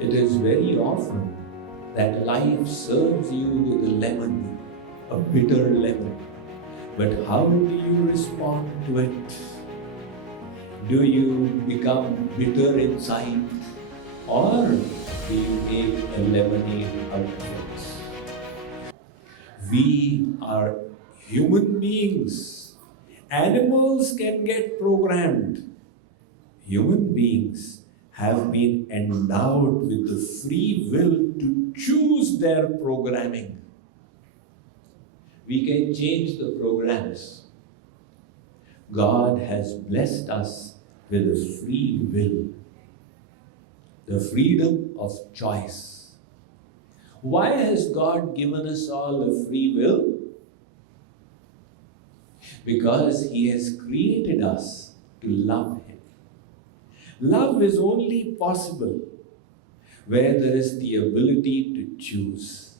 It is very often that life serves you with a lemon, a bitter lemon. But how do you respond to it? Do you become bitter inside, or do you make a lemonade out of it? We are human beings. Animals can get programmed. Human beings have been endowed with the free will to choose their programming. We can change the programs. God has blessed us with a free will, the freedom of choice. Why has God given us all a free will? Because He has created us to love Him. Love is only possible where there is the ability to choose.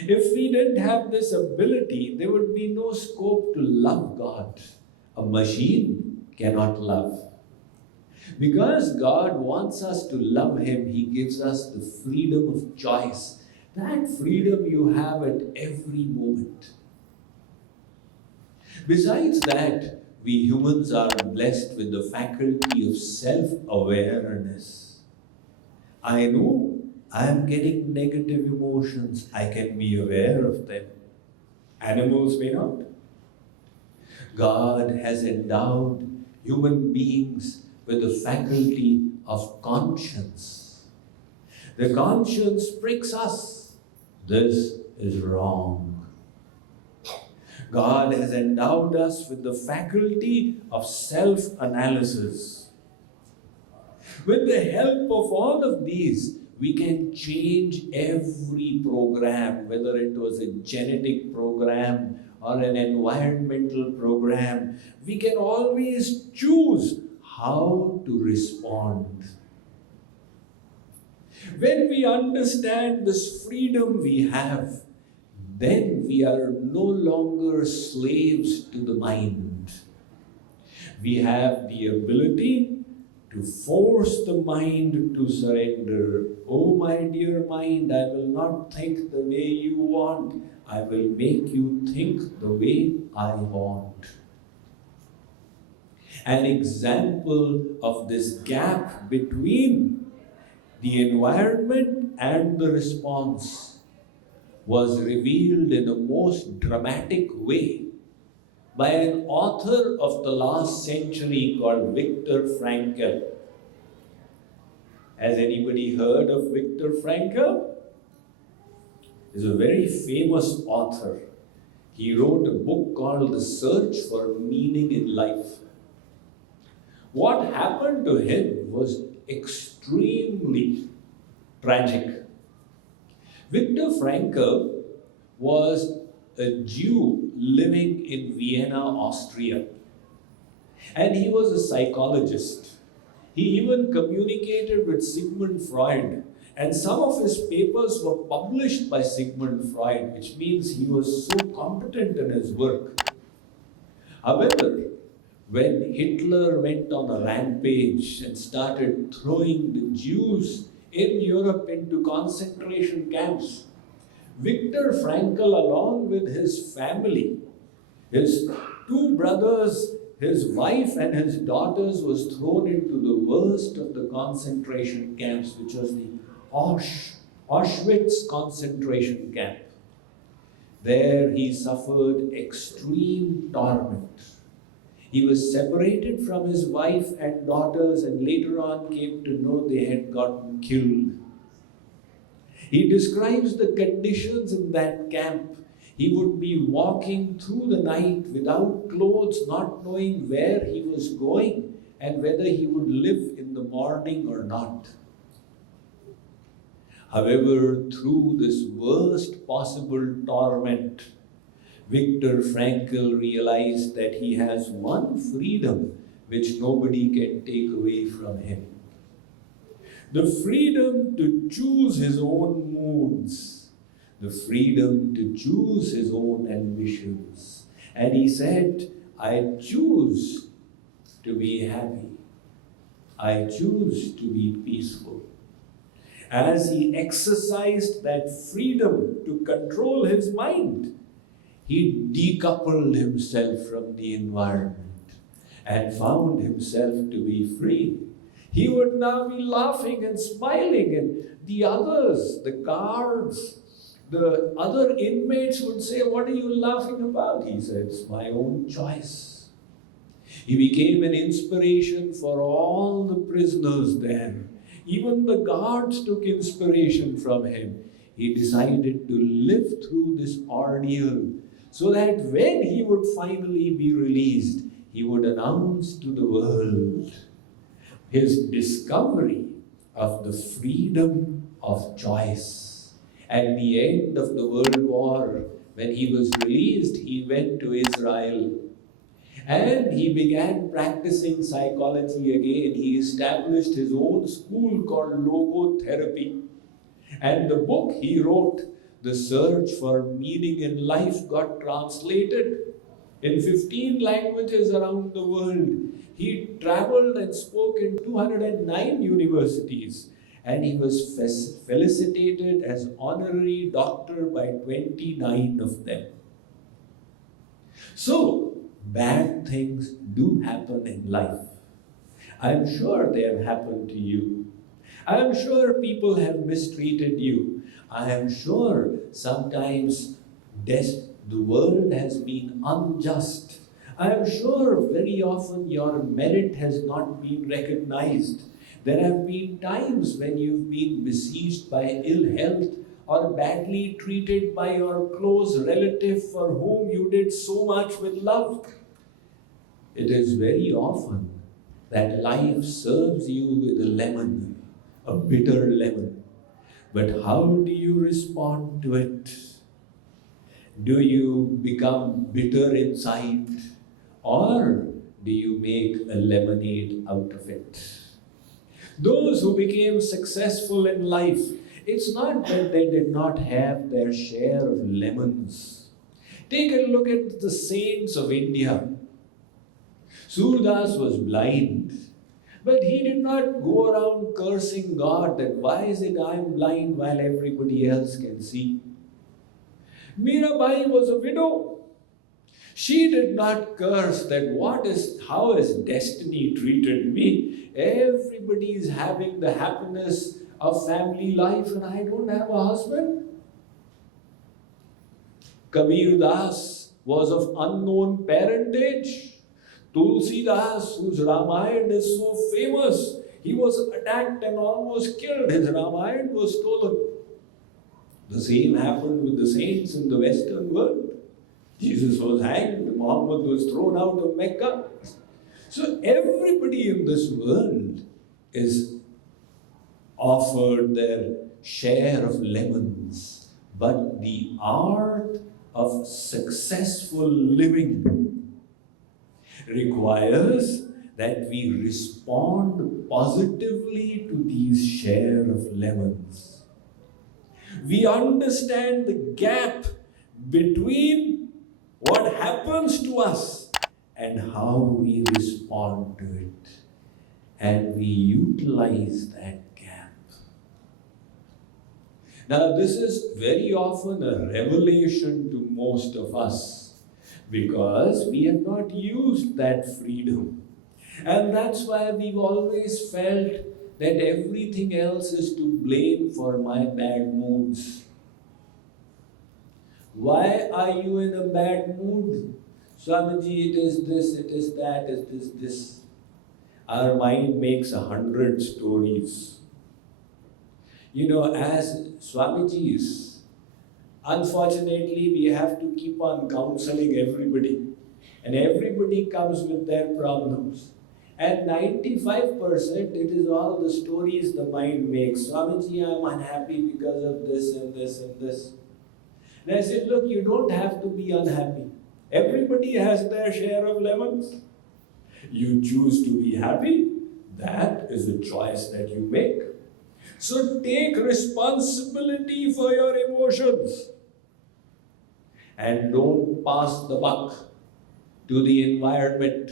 If we didn't have this ability, there would be no scope to love God. A machine cannot love. Because God wants us to love Him, He gives us the freedom of choice. That freedom you have at every moment. Besides that, we humans are blessed with the faculty of self-awareness. I know I am getting negative emotions. I can be aware of them. Animals may not. God has endowed human beings with the faculty of conscience. The conscience pricks us. This is wrong. God has endowed us with the faculty of self-analysis. With the help of all of these, we can change every program, whether it was a genetic program or an environmental program. We can always choose how to respond. When we understand this freedom we have, then we are no longer slaves to the mind. We have the ability to force the mind to surrender. Oh, my dear mind, I will not think the way you want. I will make you think the way I want. An example of this gap between the environment and the response was revealed in a most dramatic way by an author of the last century called Victor Frankl. Has anybody heard of Victor Frankl? He's a very famous author. He wrote a book called The Search for Meaning in Life. What happened to him was extremely tragic. Victor Frankl was a Jew living in Vienna, Austria. And he was a psychologist. He even communicated with Sigmund Freud. And some of his papers were published by Sigmund Freud, which means he was so competent in his work. However, when Hitler went on a rampage and started throwing the Jews in Europe into concentration camps, Victor Frankl, along with his family, his two brothers, his wife and his daughters, was thrown into the worst of the concentration camps, which was the Auschwitz concentration camp. There he suffered extreme torment. He was separated from his wife and daughters and later on came to know they had gotten killed. He describes the conditions in that camp. He would be walking through the night without clothes, not knowing where he was going and whether he would live in the morning or not. However, through this worst possible torment, Victor Frankl realized that he has one freedom which nobody can take away from him. The freedom to choose his own moods, the freedom to choose his own ambitions. And he said, I choose to be happy. I choose to be peaceful. as he exercised that freedom to control his mind, he decoupled himself from the environment and found himself to be free. He would now be laughing and smiling, and the others, the guards, the other inmates would say, "What are you laughing about?" He said, "It's my own choice." He became an inspiration for all the prisoners there. Even the guards took inspiration from him. He decided to live through this ordeal so that when he would finally be released, he would announce to the world his discovery of the freedom of choice. At the end of the World War, when he was released, he went to Israel and he began practicing psychology again. He established his own school called logotherapy. And the book he wrote, The Search for Meaning in Life, got translated in 15 languages around the world. He traveled and spoke in 209 universities. And he was felicitated as honorary doctor by 29 of them. So, bad things do happen in life. I'm sure they have happened to you. I'm sure people have mistreated you. I am sure sometimes the world has been unjust. I am sure very often your merit has not been recognized. There have been times when you've been besieged by ill health or badly treated by your close relative for whom you did so much with love. It is very often that life serves you with a lemon, a bitter lemon. But how do you respond to it? Do you become bitter inside, or do you make a lemonade out of it? Those who became successful in life, it's not that they did not have their share of lemons. Take a look at the saints of India. Surdas was blind, but he did not go around cursing God that why is it I'm blind while everybody else can see. Mirabai was a widow. She did not curse that how has destiny treated me? Everybody is having the happiness of family life and I don't have a husband. Kabir Das was of unknown parentage. Tulsi Das, whose Ramayana is so famous, he was attacked and almost killed. His Ramayana was stolen. The same happened with the saints in the Western world. Jesus was hanged, Muhammad was thrown out of Mecca. So everybody in this world is offered their share of lemons. But the art of successful living requires that we respond positively to these share of lemons. We understand the gap between what happens to us and how we respond to it. And we utilize that gap. Now, this is very often a revelation to most of us because we have not used that freedom. And that's why we've always felt that everything else is to blame for my bad moods. Why are you in a bad mood? Swamiji, it is this, it is that, it is this. Our mind makes 100 stories. You know, as Swamijis, unfortunately, we have to keep on counseling everybody. And everybody comes with their problems. At 95%, it is all the stories the mind makes. Swamiji, I'm unhappy because of this and this and this. And I said, look, you don't have to be unhappy. Everybody has their share of lemons. You choose to be happy, that is a choice that you make. So take responsibility for your emotions. And don't pass the buck to the environment.